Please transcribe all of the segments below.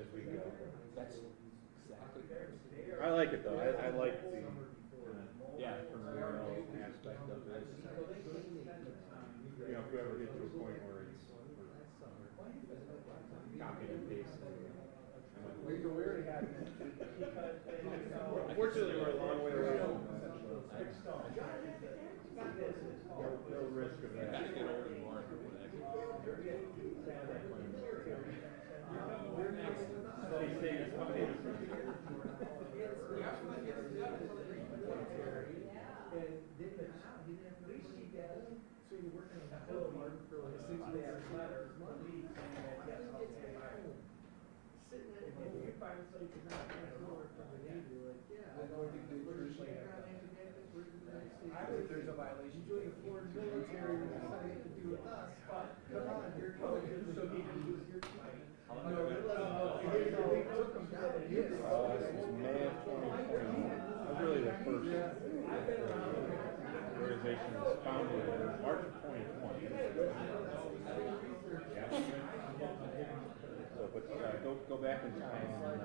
As we go. I like it though. I like the entrepreneurial aspect of it. You know, if we ever get to a point where it's copy and paste. Unfortunately, we're a long way away from that. No risk of that. There's a violation. The foreign military was deciding to do with us, but come on, here comes so he can lose your team. No, it wasn't how they took him down. This is May of 2021. That's really the first organization was founded in March of 2020. So, but go back in time and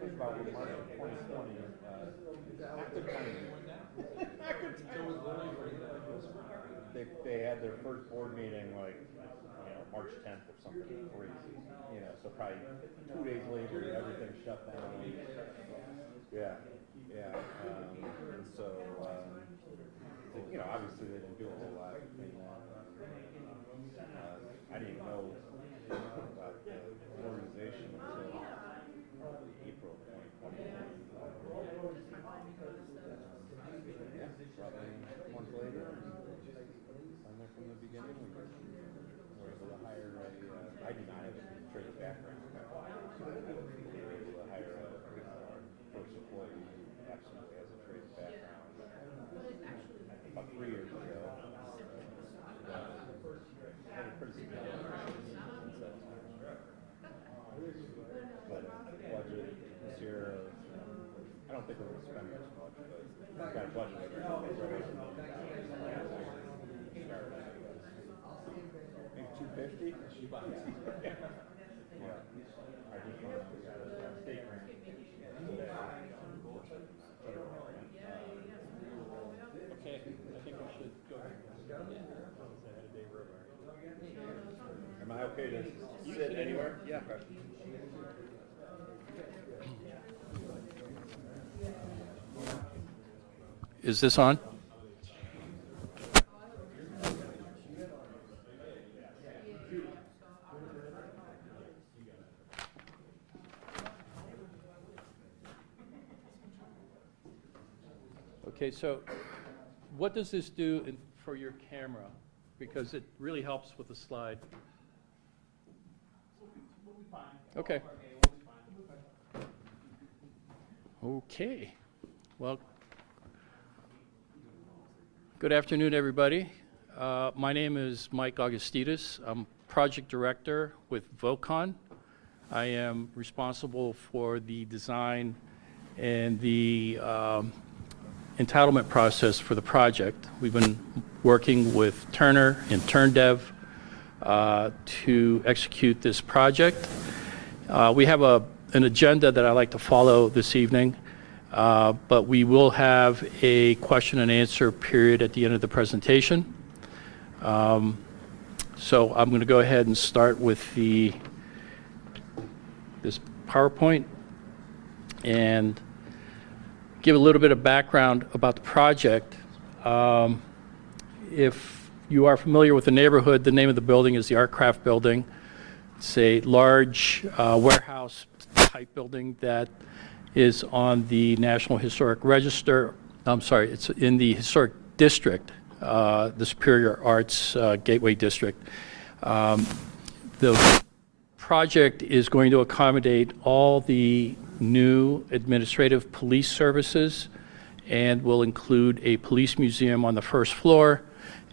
think about what March of 2020. Not good timing. They had their first board meeting like March 10th or something crazy. You know, so probably 2 days later everything shut down. Yeah. And so you know, obviously they didn't do a whole lot between that. I didn't even know about the organization until April of 2020. Yeah, probably a month later. I'm there from the beginning. We were able to hire I did not have a trade background. We were able to hire our first employee absolutely has a trade background. About 3 years ago. Had a pretty significant since that time. But budget this year, I don't think we're going to spend as much, but we've got a budget. Maybe 250? Yeah. I just want to state grant today. Okay, I think we should go. Am I okay to sit anywhere? Yeah. Is this on? Okay, so what does this do for your camera? Because it really helps with the slide. Okay. Okay. Well, good afternoon, everybody. My name is Mike Augustidis. I'm project director with Vocon. I am responsible for the design and the entitlement process for the project. We've been working with Turner and TurnDev to execute this project. We have an agenda that I'd like to follow this evening. but we will have a question and answer period at the end of the presentation. So I'm going to go ahead and start with this PowerPoint and give a little bit of background about the project. If you are familiar with the neighborhood, the name of the building is the Artcraft Building. It's a large warehouse type building that is on the National Historic Register. I'm sorry, it's in the Historic District, the Superior Arts Gateway District. The project is going to accommodate all the new administrative police services and will include a police museum on the first floor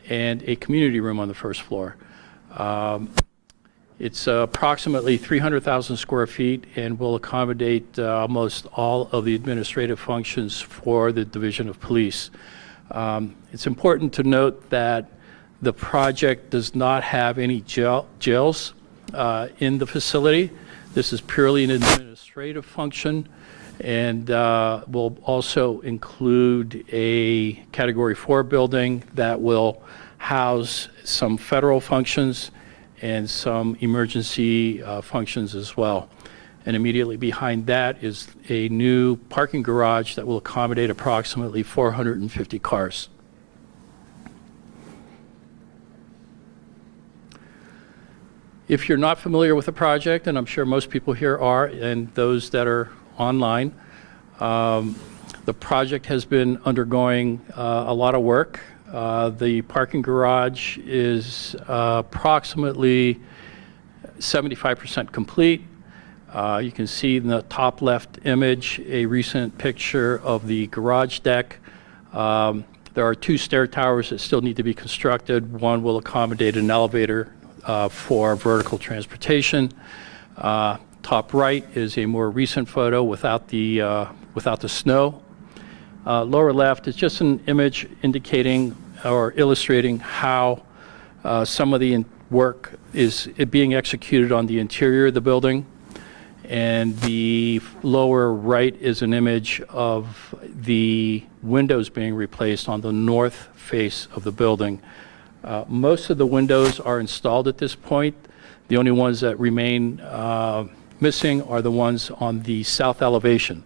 and a community room on the first floor. It's approximately 300,000 square feet and will accommodate almost all of the administrative functions for the Division of Police. It's important to note that the project does not have any jails in the facility. This is purely an administrative function, and will also include a Category 4 building that will house some federal functions and some emergency functions as well. And immediately behind that is a new parking garage that will accommodate approximately 450 cars. If you're not familiar with the project, and I'm sure most people here are, and those that are online, the project has been undergoing a lot of work. The parking garage is approximately 75% complete. You can see in the top left image a recent picture of the garage deck. There are 2 stair towers that still need to be constructed. One will accommodate an elevator for vertical transportation. Top right is a more recent photo without the snow. Lower left is just an image indicating or illustrating how some of the work is being executed on the interior of the building. And the lower right is an image of the windows being replaced on the north face of the building. Most of the windows are installed at this point. The only ones that remain missing are the ones on the south elevation.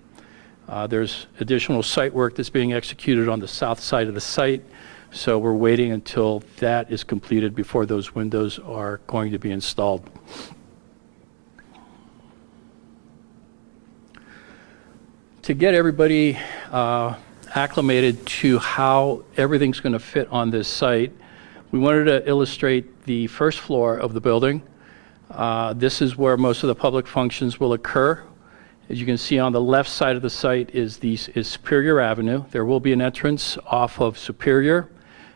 There's additional site work that's being executed on the south side of the site, so we're waiting until that is completed before those windows are going to be installed. To get everybody acclimated to how everything's going to fit on this site, we wanted to illustrate the first floor of the building. This is where most of the public functions will occur. As you can see on the left side of the site is Superior Avenue. There will be an entrance off of Superior,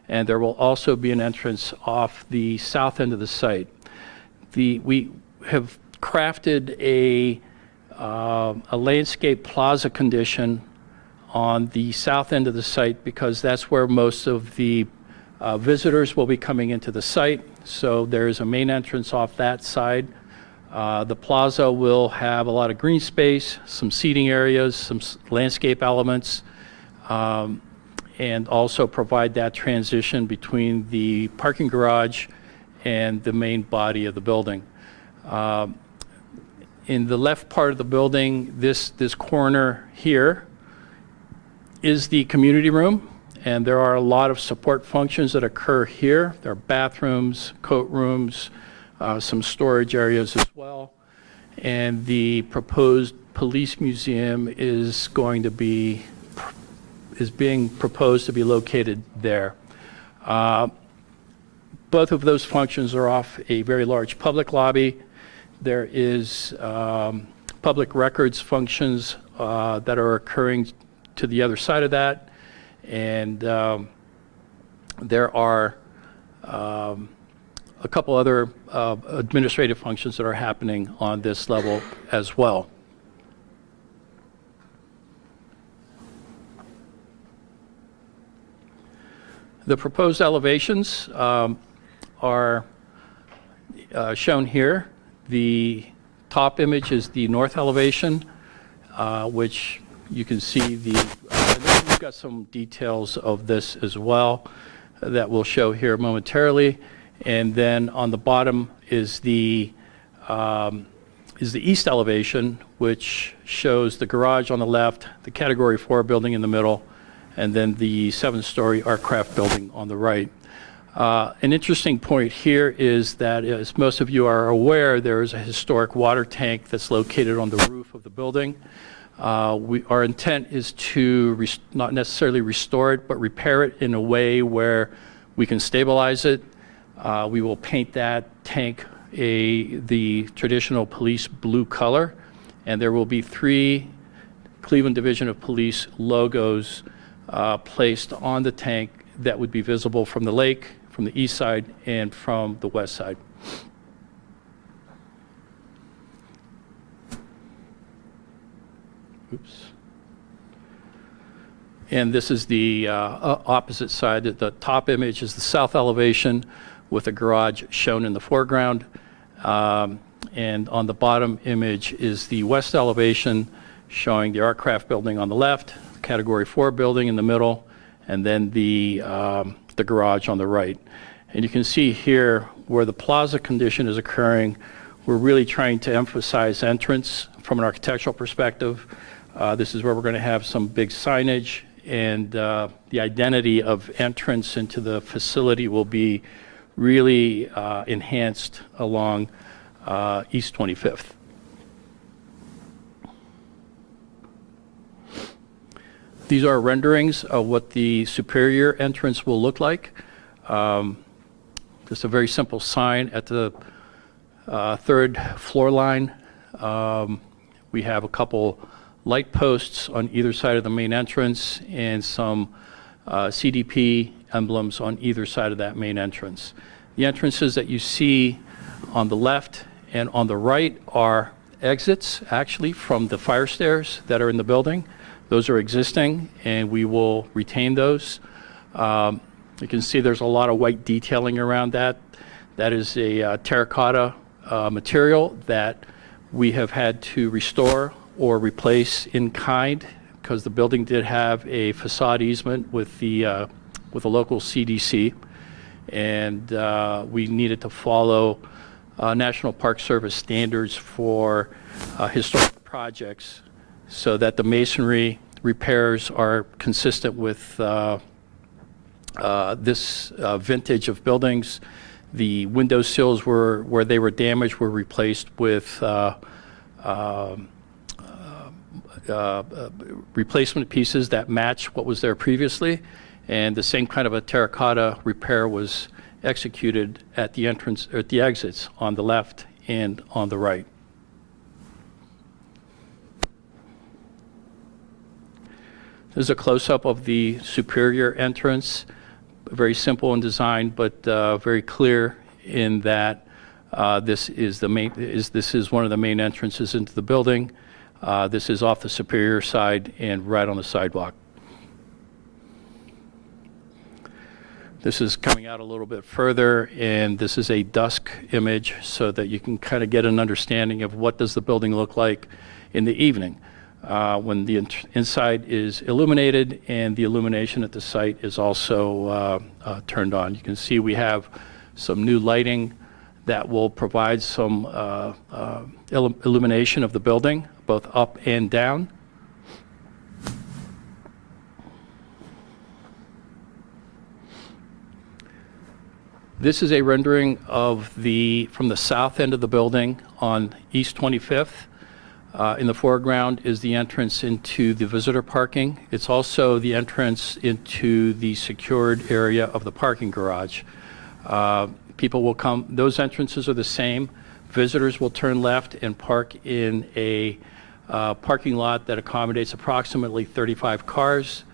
and there will also be an entrance off the south end of the site. We have crafted a landscape plaza condition on the south end of the site because that's where most of the visitors will be coming into the site. So there's a main entrance off that side. The plaza will have a lot of green space, some seating areas, some landscape elements, and also provide that transition between the parking garage and the main body of the building. In the left part of the building, this corner here is the community room, and there are a lot of support functions that occur here. There are bathrooms, coat rooms, some storage areas as well. And the proposed police museum is being proposed to be located there. Both of those functions are off a very large public lobby. There is public records functions that are occurring to the other side of that. And there are a couple other administrative functions that are happening on this level as well. The proposed elevations are shown here. The top image is the north elevation, which you can see the, and then we've got some details of this as well that we'll show here momentarily. And then on the bottom is the east elevation, which shows the garage on the left, the Category 4 building in the middle, and then the 7-story Artcraft building on the right. An interesting point here is that, as most of you are aware, there is a historic water tank that's located on the roof of the building. Our intent is to not necessarily restore it, but repair it in a way where we can stabilize it. We will paint that tank the traditional police blue color, and there will be 3 Cleveland Division of Police logos placed on the tank that would be visible from the lake, from the east side, and from the west side. Oops. And this is the opposite side. The top image is the south elevation with a garage shown in the foreground. And on the bottom image is the west elevation showing the Artcraft building on the left, Category 4 building in the middle, and then the garage on the right. And you can see here where the plaza condition is occurring, we're really trying to emphasize entrance from an architectural perspective. This is where we're going to have some big signage, and the identity of entrance into the facility will be really enhanced along East 25th. These are renderings of what the superior entrance will look like. Just a very simple sign at the 3rd floor line. We have a couple light posts on either side of the main entrance and some CDP emblems on either side of that main entrance. The entrances that you see on the left and on the right are exits, actually, from the fire stairs that are in the building. Those are existing, and we will retain those. You can see there's a lot of white detailing around that. That is a terracotta material that we have had to restore or replace in kind, because the building did have a facade easement with the local CDC, and we needed to follow National Park Service standards for historic projects so that the masonry repairs are consistent with this vintage of buildings. The window sills where they were damaged were replaced with replacement pieces that match what was there previously, and the same kind of a terracotta repair was executed at the entrance, or at the exits on the left and on the right. This is a close-up of the superior entrance. Very simple in design, but very clear in that this is one of the main entrances into the building. This is off the superior side and right on the sidewalk. This is coming out a little bit further, and this is a dusk image so that you can kind of get an understanding of what does the building look like in the evening when the inside is illuminated and the illumination at the site is also turned on. You can see we have some new lighting that will provide some illumination of the building, both up and down. This is a rendering of from the south end of the building on East 25th. In the foreground is the entrance into the visitor parking. It's also the entrance into the secured area of the parking garage. People will come, those entrances are the same. Visitors will turn left and park in a parking lot that accommodates approximately 35 cars.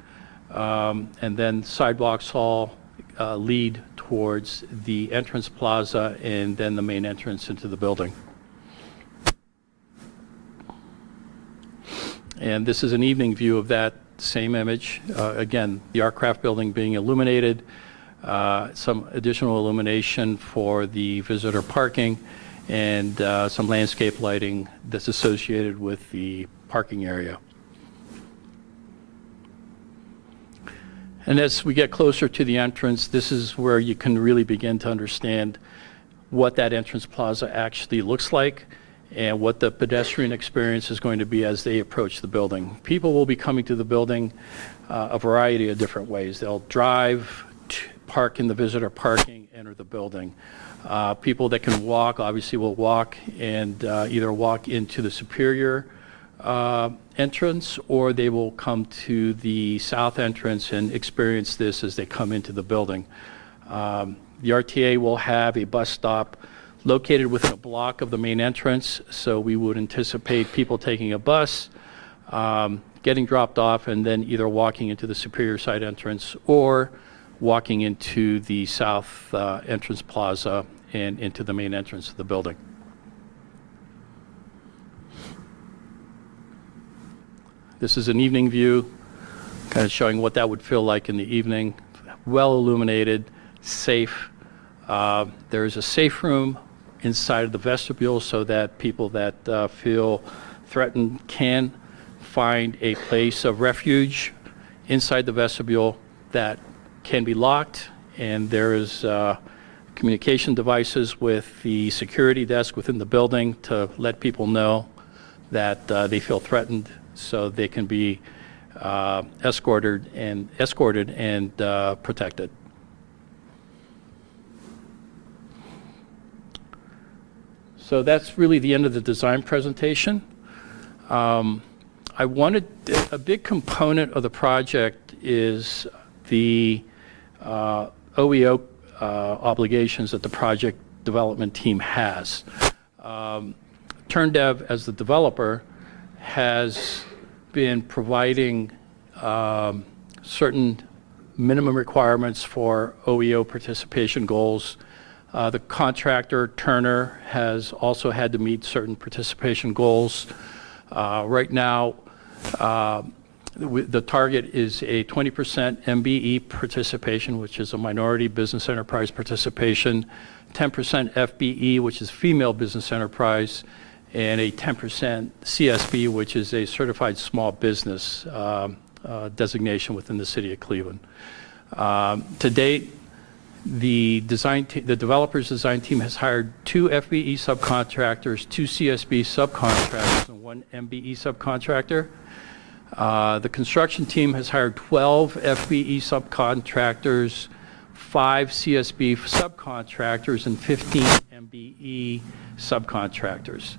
And then sidewalks all lead towards the entrance plaza and then the main entrance into the building. And this is an evening view of that same image. Again, the Artcraft building being illuminated, some additional illumination for the visitor parking, and some landscape lighting that's associated with the parking area. And as we get closer to the entrance, this is where you can really begin to understand what that entrance plaza actually looks like and what the pedestrian experience is going to be as they approach the building. People will be coming to the building a variety of different ways. They'll drive, park in the visitor parking, enter the building. People that can walk obviously will walk and either walk into the Superior entrance, or they will come to the south entrance and experience this as they come into the building. The RTA will have a bus stop located within a block of the main entrance, so we would anticipate people taking a bus, getting dropped off, and then either walking into the Superior side entrance or walking into the south entrance plaza and into the main entrance of the building. This is an evening view, kind of showing what that would feel like in the evening. Well illuminated, safe. There is a safe room inside of the vestibule so that people that feel threatened can find a place of refuge inside the vestibule that can be locked, and there is communication devices with the security desk within the building to let people know that they feel threatened, so they can be escorted and protected. So that's really the end of the design presentation. I wanted, a big component of the project is the OEO obligations that the project development team has. TurnDev, as the developer, has been providing certain minimum requirements for OEO participation goals. The contractor, Turner, has also had to meet certain participation goals. Right now, the target is a 20% MBE participation, which is a minority business enterprise participation, 10% FBE, which is female business enterprise, and a 10% CSB, which is a certified small business designation within the city of Cleveland. To date, the developer's design team has hired 2 FBE subcontractors, 2 CSB subcontractors, and 1 MBE subcontractor. The construction team has hired 12 FBE subcontractors, 5 CSB subcontractors, and 15 MBE subcontractors.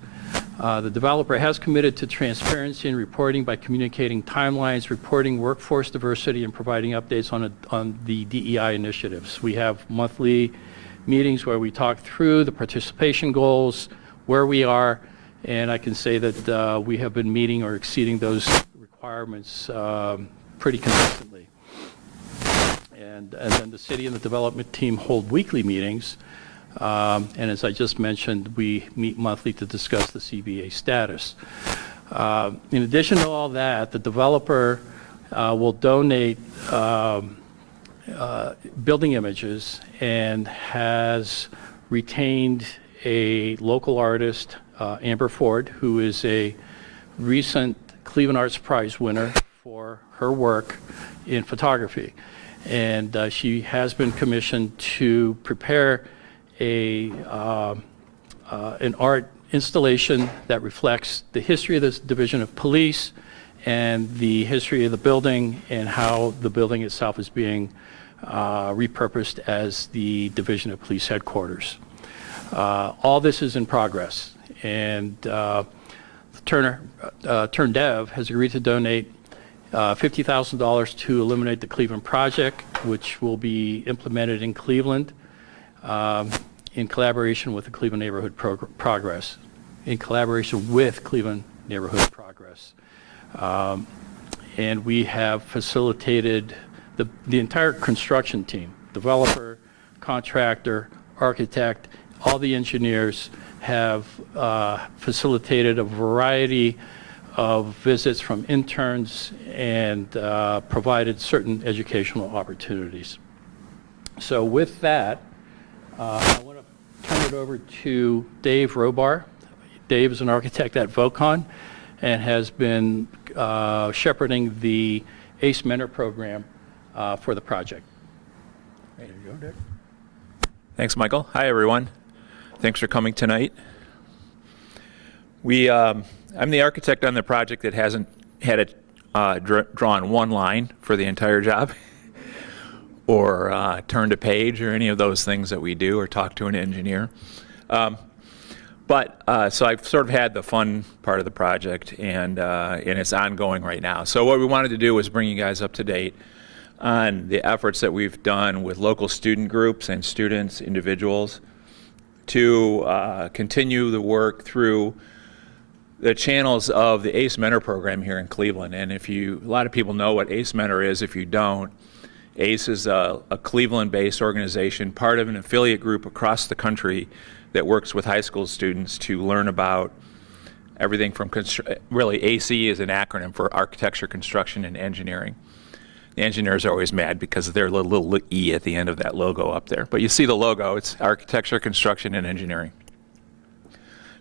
The developer has committed to transparency and reporting by communicating timelines, reporting workforce diversity, and providing updates on the DEI initiatives. We have monthly meetings where we talk through the participation goals, where we are, and I can say that we have been meeting or exceeding those requirements pretty consistently. And then the city and the development team hold weekly meetings. And as I just mentioned, we meet monthly to discuss the CBA status. In addition to all that, the developer will donate building images and has retained a local artist, Amber Ford, who is a recent Cleveland Arts Prize winner for her work in photography. And she has been commissioned to prepare an art installation that reflects the history of this division of police and the history of the building and how the building itself is being repurposed as the division of police headquarters. All this is in progress, and TurnDev has agreed to donate $50,000 to eliminate the Cleveland project, which will be implemented in Cleveland in collaboration with the Cleveland Neighborhood Progress, in collaboration with Cleveland Neighborhood Progress. And we have facilitated the entire construction team, developer, contractor, architect, all the engineers have facilitated a variety of visits from interns and provided certain educational opportunities. So with that, I want to turn it over to Dave Robar. Dave is an architect at Vocon and has been shepherding the ACE Mentor program for the project. There you go, Dick. Thanks, Michael. Hi, everyone. Thanks for coming tonight. I'm the architect on the project that hasn't had it drawn one line for the entire job or turned a page or any of those things that we do or talk to an engineer. So I've sort of had the fun part of the project, and it's ongoing right now. So what we wanted to do was bring you guys up to date on the efforts that we've done with local student groups and students, individuals, to continue the work through the channels of the ACE Mentor program here in Cleveland. And a lot of people know what ACE Mentor is. If you don't, ACE is a Cleveland-based organization, part of an affiliate group across the country that works with high school students to learn about everything from, really ACE is an acronym for Architecture, Construction, and Engineering. The engineers are always mad because there's a little E at the end of that logo up there. But you see the logo, it's Architecture, Construction, and Engineering.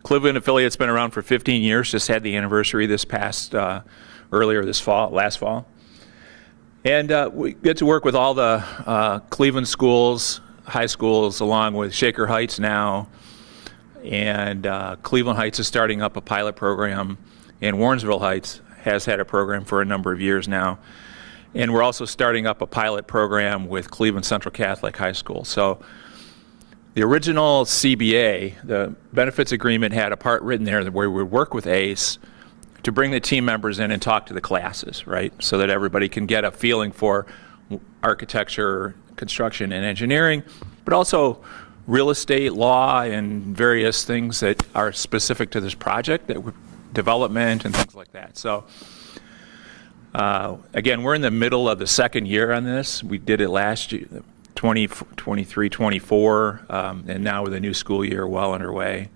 Cleveland affiliate's been around for 15 years, just had the anniversary this past, last fall. And we get to work with all the Cleveland schools, high schools, along with Shaker Heights now. And Cleveland Heights is starting up a pilot program, and Warrensville Heights has had a program for a number of years now. And we're also starting up a pilot program with Cleveland Central Catholic High School. So the original CBA, the benefits agreement, had a part written there where we would work with ACE to bring the team members in and talk to the classes, right? So that everybody can get a feeling for architecture, construction, and engineering, but also real estate, law, and various things that are specific to this project, development and things like that. So again, we're in the middle of the second year on this. We did it last year, 23, 24, and now with a new school year well underway,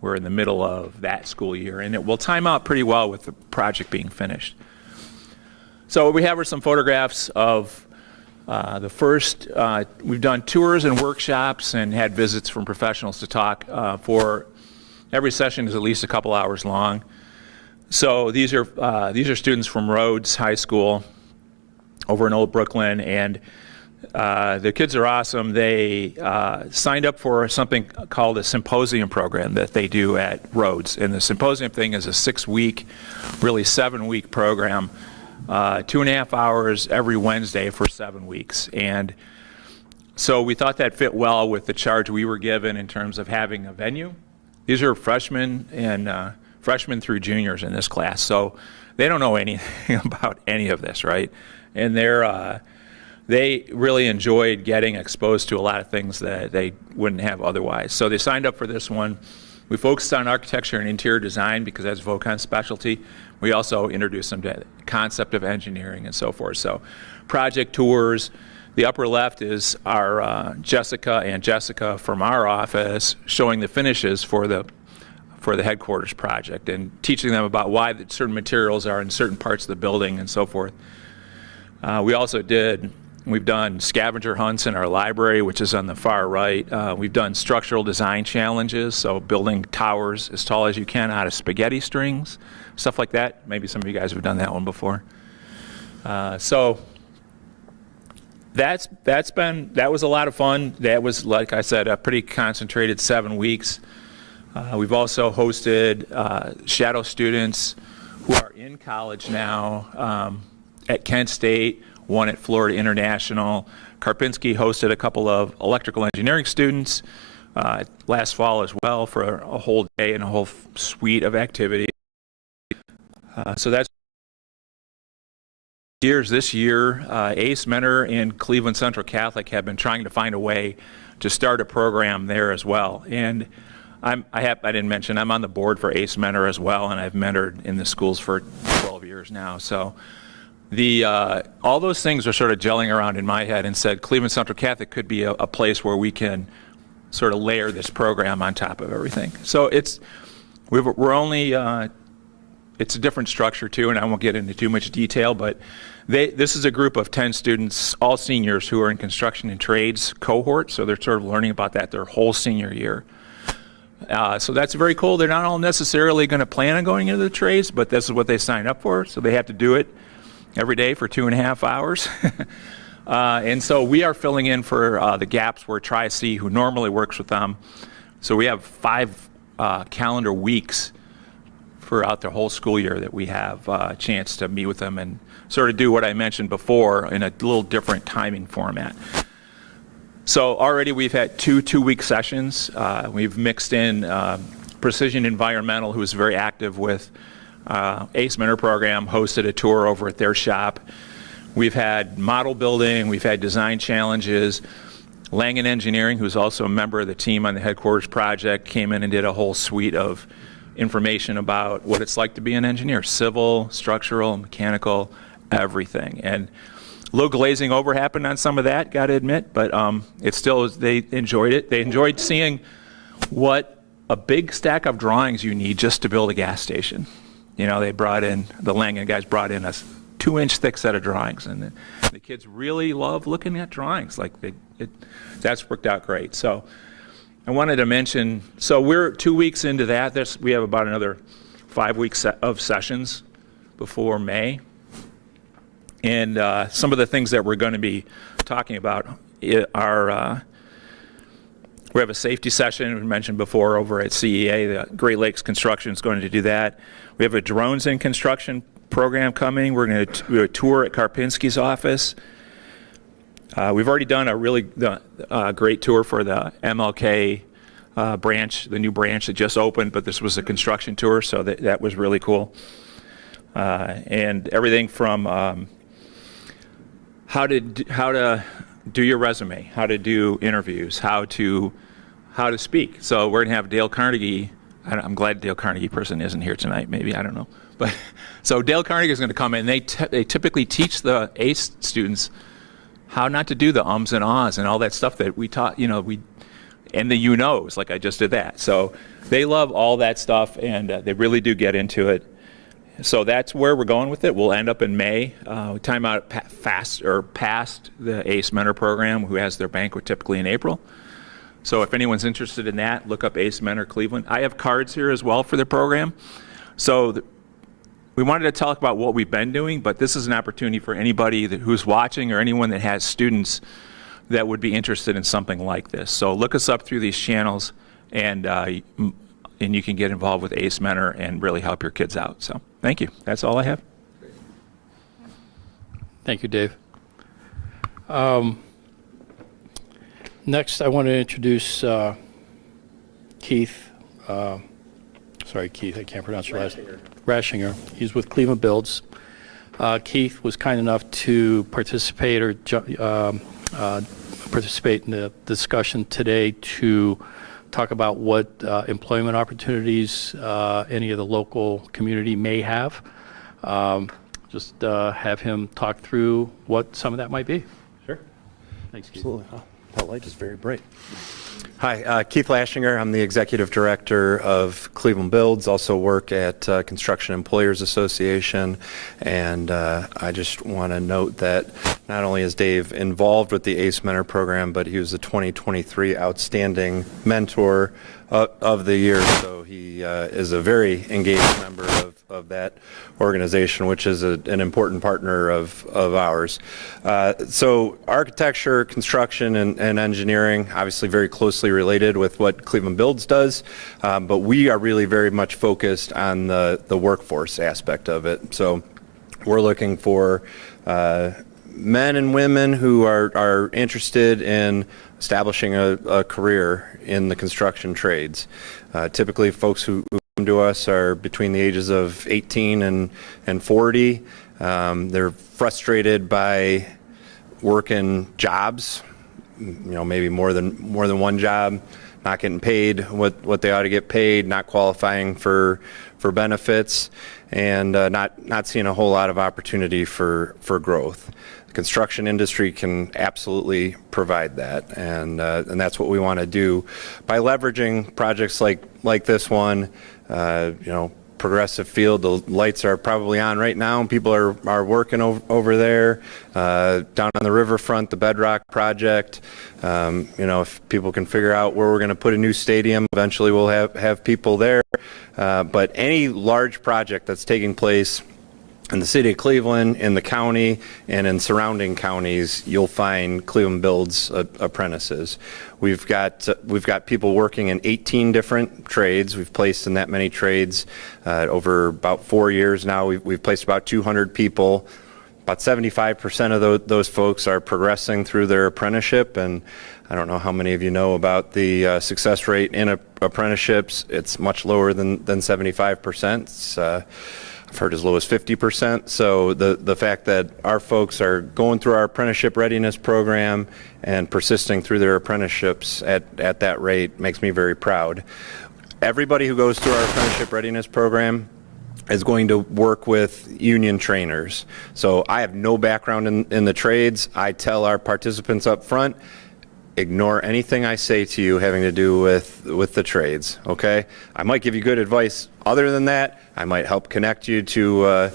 we're in the middle of that school year, and it will time out pretty well with the project being finished. So what we have are some photographs of the first, we've done tours and workshops and had visits from professionals to talk for every session is at least a couple hours long. So these are students from Rhodes High School over in Old Brooklyn, and the kids are awesome. They signed up for something called a symposium program that they do at Rhodes, and the symposium thing is a 6-week, really 7-week program, 2.5 hours every Wednesday for 7 weeks. And so we thought that fit well with the charge we were given in terms of having a venue. These are freshmen and freshmen through juniors in this class, so they don't know anything about any of this, right? And they really enjoyed getting exposed to a lot of things that they wouldn't have otherwise. So they signed up for this one. We focused on architecture and interior design because that's Vocon's specialty. We also introduced them to the concept of engineering and so forth. So project tours. The upper left is our Jessica from our office showing the finishes for the headquarters project and teaching them about why certain materials are in certain parts of the building and so forth. We've done scavenger hunts in our library, which is on the far right. We've done structural design challenges, so building towers as tall as you can out of spaghetti strings, stuff like that. Maybe some of you guys have done that one before. So that was a lot of fun. That was, like I said, a pretty concentrated 7 weeks. We've also hosted shadow students who are in college now at Kent State, one at Florida International. Karpinski hosted a couple of electrical engineering students last fall as well for a whole day and a whole suite of activities. So that's this year. ACE Mentor and Cleveland Central Catholic have been trying to find a way to start a program there as well. And I didn't mention, I'm on the board for ACE Mentor as well, and I've mentored in the schools for 12 years now. So all those things are sort of gelling around in my head and said Cleveland Central Catholic could be a place where we can sort of layer this program on top of everything. So it's a different structure too, and I won't get into too much detail, but this is a group of 10 students, all seniors, who are in construction and trades cohort, so they're sort of learning about that their whole senior year. So that's very cool. They're not all necessarily going to plan on going into the trades, but this is what they signed up for, so they have to do it. every day for 2.5 hours. And so we are filling in for the gaps where Tri-C, who normally works with them. So we have 5 calendar weeks throughout the whole school year that we have a chance to meet with them and sort of do what I mentioned before in a little different timing format. So already we've had 2 2-week sessions. We've mixed in Precision Environmental, who is very active with ACE Mentor program, hosted a tour over at their shop. We've had model building, we've had design challenges. Langen Engineering, who's also a member of the team on the headquarters project, came in and did a whole suite of information about what it's like to be an engineer, civil, structural, mechanical, everything. And a little glazing over happened on some of that, got to admit, but it still, they enjoyed it. They enjoyed seeing what a big stack of drawings you need just to build a gas station. You know, they brought in, the Langen guys brought in a 2-inch thick set of drawings, and the kids really love looking at drawings. Like that's worked out great. So I wanted to mention, so we're 2 weeks into that. We have about another 5 weeks of sessions before May. And some of the things that we're going to be talking about are, we have a safety session we mentioned before over at CEA. The Great Lakes Construction is going to do that. We have a drones in construction program coming. We're going to do a tour at Karpinski's office. We've already done a really great tour for the MLK branch, the new branch that just opened, but this was a construction tour, so that was really cool. And everything from how to do your resume, how to do interviews, how to speak. So we're going to have Dale Carnegie. I'm glad Dale Carnegie person isn't here tonight. Maybe, I don't know. But so Dale Carnegie is going to come in. They typically teach the ACE students how not to do the ums and ahs and all that stuff that we taught. You know, and the you knows, like I just did that. So they love all that stuff, and they really do get into it. So that's where we're going with it. We'll end up in May. Time out past the ACE Mentor program, who has their banquet typically in April. So if anyone's interested in that, look up ACE Mentor Cleveland. I have cards here as well for the program. So we wanted to talk about what we've been doing, but this is an opportunity for anybody who's watching or anyone that has students that would be interested in something like this. So look us up through these channels, and you can get involved with ACE Mentor and really help your kids out. So thank you. That's all I have. Thank you, Dave. Next, I want to introduce Keith. Sorry, Keith, I can't pronounce your last name. Rashinger. He's with Cleveland Builds. Keith was kind enough to participate in the discussion today to talk about what employment opportunities any of the local community may have. Just have him talk through what some of that might be. Sure. Thanks, Keith. Absolutely. Oh, that light is very bright. Hi, Keith Lashinger. I'm the Executive Director of Cleveland Builds, also work at Construction Employers Association, and I just want to note that not only is Dave involved with the ACE Mentor program, but he was the 2023 Outstanding Mentor of the Year, so he is a very engaged member of that organization, which is an important partner of ours. So architecture, construction, and engineering, obviously very closely related with what Cleveland Builds does, but we are really very much focused on the workforce aspect of it. So we're looking for men and women who are interested in establishing a career in the construction trades. Typically folks who come to us are between the ages of 18 and 40. They're frustrated by working jobs, maybe more than one job, not getting paid what they ought to get paid, not qualifying for benefits, and not seeing a whole lot of opportunity for growth. The construction industry can absolutely provide that, and that's what we want to do by leveraging projects like this one. Progressive Field, the lights are probably on right now, and people are working over there. Down on the riverfront, the Bedrock project. If people can figure out where we're going to put a new stadium, eventually we'll have people there. But any large project that's taking place in the city of Cleveland, in the county, and in surrounding counties, you'll find Cleveland Builds apprentices. We've got people working in 18 different trades. We've placed in that many trades over about 4 years now. We've placed about 200 people. About 75% of those folks are progressing through their apprenticeship, and I don't know how many of you know about the success rate in apprenticeships. It's much lower than 75%. It's, I've heard as low as 50%. So the fact that our folks are going through our apprenticeship readiness program and persisting through their apprenticeships at that rate makes me very proud. Everybody who goes through our apprenticeship readiness program is going to work with union trainers. So I have no background in the trades. I tell our participants up front, ignore anything I say to you having to do with the trades, okay? I might give you good advice. Other than that, I might help connect you to,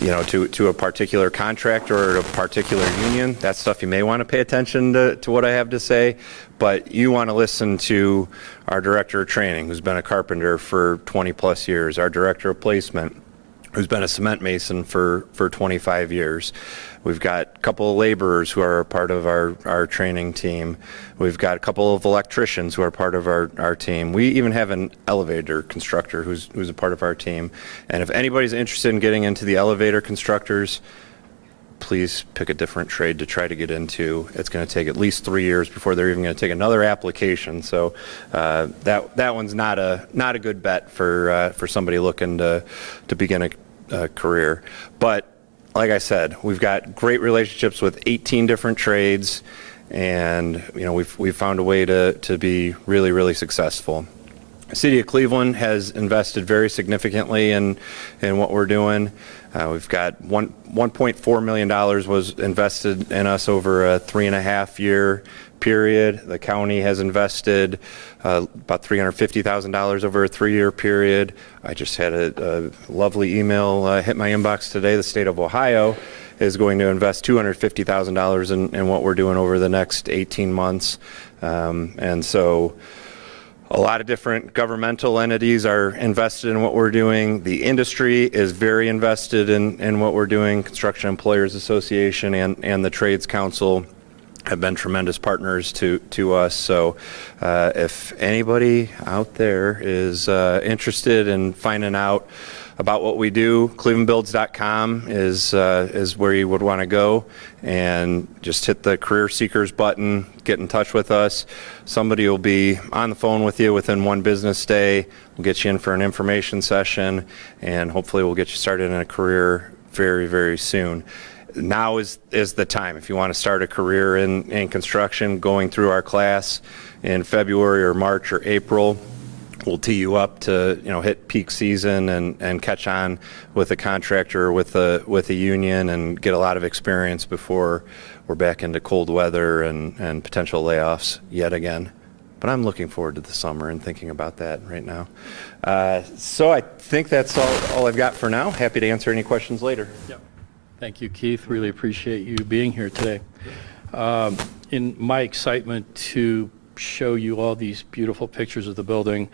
to a particular contractor or a particular union. That's stuff you may want to pay attention to what I have to say, but you want to listen to our director of training, who's been a carpenter for 20 plus years, our director of placement, who's been a cement mason for 25 years. We've got a couple of laborers who are a part of our training team. We've got a couple of electricians who are part of our team. We even have an elevator constructor who's a part of our team. And if anybody's interested in getting into the elevator constructors, please pick a different trade to try to get into. It's going to take at least 3 years before they're even going to take another application. So that one's not a good bet for somebody looking to begin a career. But like I said, we've got great relationships with 18 different trades, and we've found a way to be really, really successful. The City of Cleveland has invested very significantly in what we're doing. We've got $1.4 million was invested in us over a 3.5-year period. The county has invested about $350,000 over a 3-year period. I just had a lovely email hit my inbox today. The state of Ohio is going to invest $250,000 in what we're doing over the next 18 months. And so a lot of different governmental entities are invested in what we're doing. The industry is very invested in what we're doing. Construction Employers Association and the Trades Council have been tremendous partners to us. So if anybody out there is interested in finding out about what we do, clevelandbuilds.com is where you would want to go, and just hit the Career Seekers button, get in touch with us. Somebody will be on the phone with you within 1 business day. We'll get you in for an information session, and hopefully we'll get you started in a career very, very soon. Now is the time. If you want to start a career in construction, going through our class in February or March or April, we'll tee you up to hit peak season and catch on with a contractor, with a union, and get a lot of experience before we're back into cold weather and potential layoffs yet again. But I'm looking forward to the summer and thinking about that right now. So I think that's all I've got for now. Happy to answer any questions later. Yep. Thank you, Keith. Really appreciate you being here today. In my excitement to show you all these beautiful pictures of the building,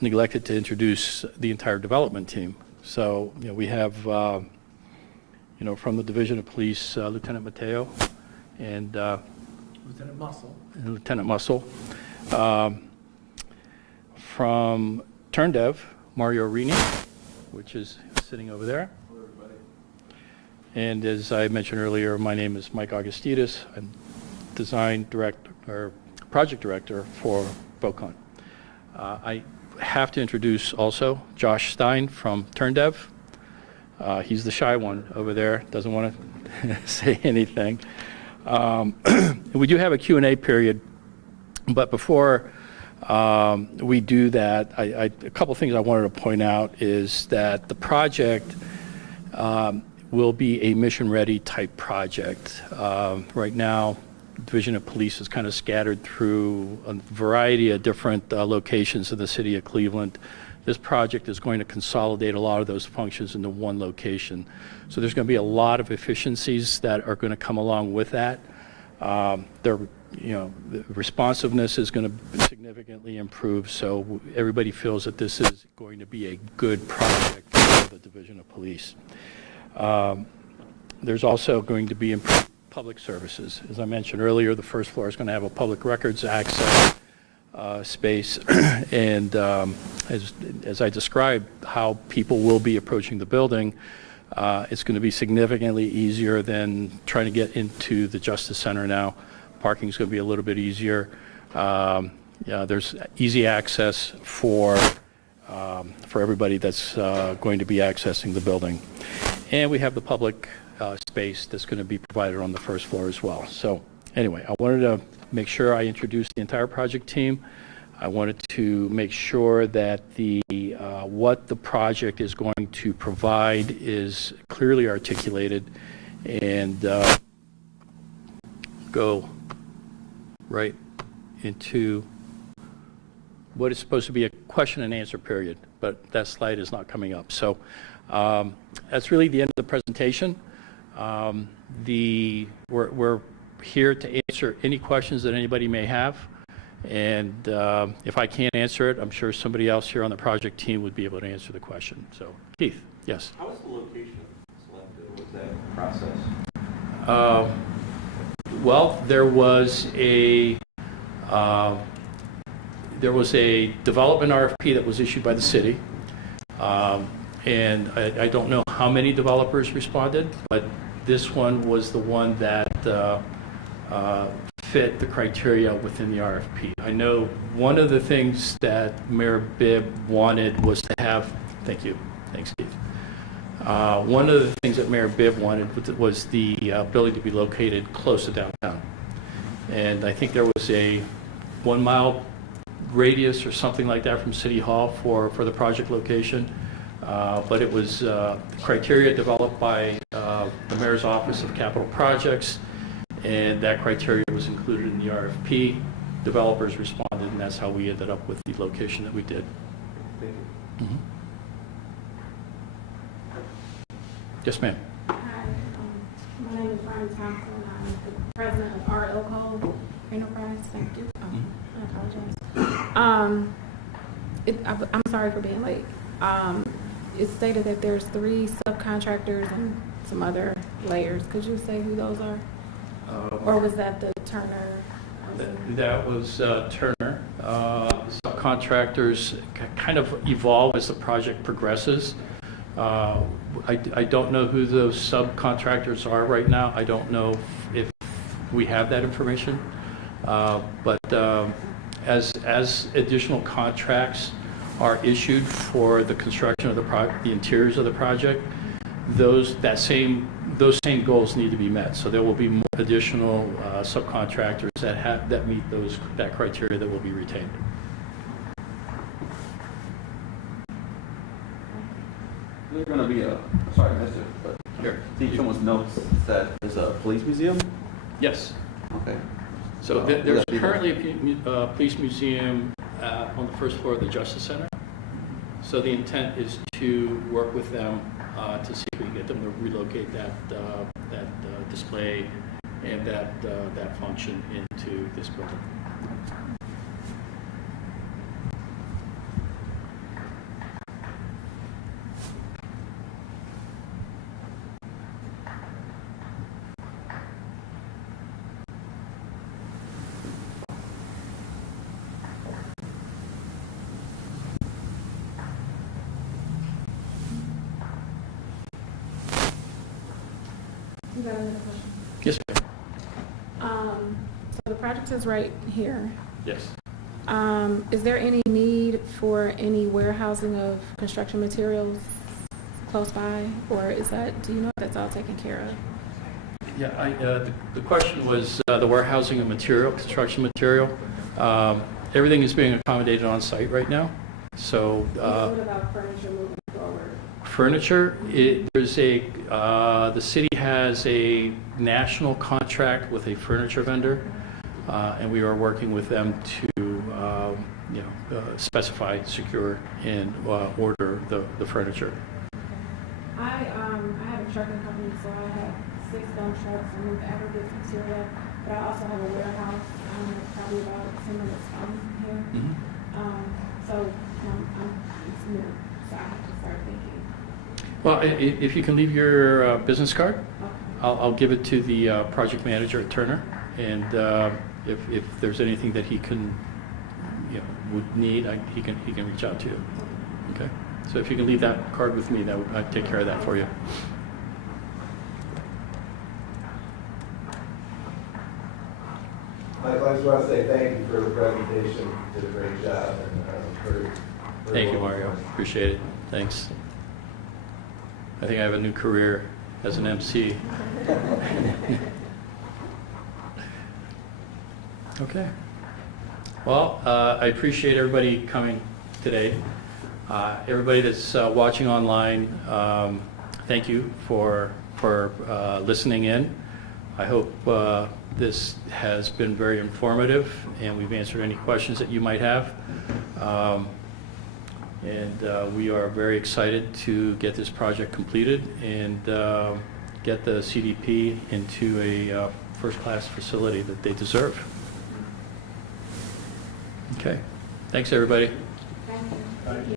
neglected to introduce the entire development team. So we have from the Division of Police, Lieutenant Mateo and Lieutenant Muscle. From TurnDev, Mario Rini, which is sitting over there. And as I mentioned earlier, my name is Mike Augustidis. I'm project director for Vocon. I have to introduce also Josh Stein from TurnDev. He's the shy one over there, doesn't want to say anything. We do have a Q&A period, but before we do that, a couple things I wanted to point out is that the project will be a mission-ready type project. Right now, Division of Police is kind of scattered through a variety of different locations in the city of Cleveland. This project is going to consolidate a lot of those functions into one location. So there's going to be a lot of efficiencies that are going to come along with that. The responsiveness is going to significantly improve, so everybody feels that this is going to be a good project for the Division of Police. There's also going to be improved public services. As I mentioned earlier, the first floor is going to have a public records access space. And as I described how people will be approaching the building, it's going to be significantly easier than trying to get into the Justice Center now. Parking is going to be a little bit easier. There's easy access for everybody that's going to be accessing the building. And we have the public space that's going to be provided on the first floor as well. So anyway, I wanted to make sure I introduced the entire project team. I wanted to make sure that what the project is going to provide is clearly articulated, and go right into what is supposed to be a question and answer period, but that slide is not coming up. So that's really the end of the presentation. We're here to answer any questions that anybody may have. And if I can't answer it, I'm sure somebody else here on the project team would be able to answer the question. So, Keith, yes? How was the location selected? What was that process? Well, there was a development RFP that was issued by the city. And I don't know how many developers responded, but this one was the one that fit the criteria within the RFP. I know one of the things that Mayor Bibb wanted was to have, thank you, thanks Keith. One of the things that Mayor Bibb wanted was the ability to be located close to downtown. And I think there was a 1 mile radius or something like that from City Hall for the project location. But it was criteria developed by the Mayor's Office of Capital Projects, and that criteria was included in the RFP. Developers responded, and that's how we ended up with the location that we did. Thank you. Mm-hmm. Yes, ma'am. Hi, my name is Brian Thompson. I'm the president of RLCO Enterprise. Thank you. I apologize. I'm sorry for being late. It's stated that there's 3 subcontractors and some other layers. Could you say who those are? Or was that the Turner? That was Turner. Subcontractors kind of evolve as the project progresses. I don't know who those subcontractors are right now. I don't know if we have that information. But as additional contracts are issued for the construction of the interiors of the project, those same goals need to be met. So there will be more additional subcontractors that meet that criteria that will be retained. There's going to be sorry I missed it, but Here. see someone's notes that there's a police museum? Yes. Okay. So Will there's that be there? currently a police museum on the first floor of the Justice Center. So the intent is to work with them to see if we can get them to relocate that display and that function into this building. You got another question? Yes, ma'am. So the project is right here. Yes. Is there any need for any warehousing of construction materials close by, or do you know if that's all taken care of? Yeah, the question was the warehousing of material, construction material. Everything is being accommodated on site right now. So What about furniture moving forward? furniture, the city has a national contract with a furniture vendor, and we are working with them to specify, secure, and order the furniture. I have a trucking company, so I have 6 dump trucks and move aggregates material, but I also have a warehouse, probably about 10 minutes from here. So it's new, so I have to start thinking. Well, if you can leave your business card, I'll give it to the project manager at Turner, and if there's anything that he can, would need, he can reach out to you. Okay? So if you can leave that card with me, I'd take care of that for you. Michael, I just want to say thank you for the presentation. You did a great job. And, very Thank you, well Mario. done. Appreciate it. Thanks. I think I have a new career as an MC. Okay. Well, I appreciate everybody coming today. Everybody that's watching online, thank you for listening in. I hope this has been very informative, and we've answered any questions that you might have. We are very excited to get this project completed and get the CDP into a first-class facility that they deserve. Okay. Thanks, everybody.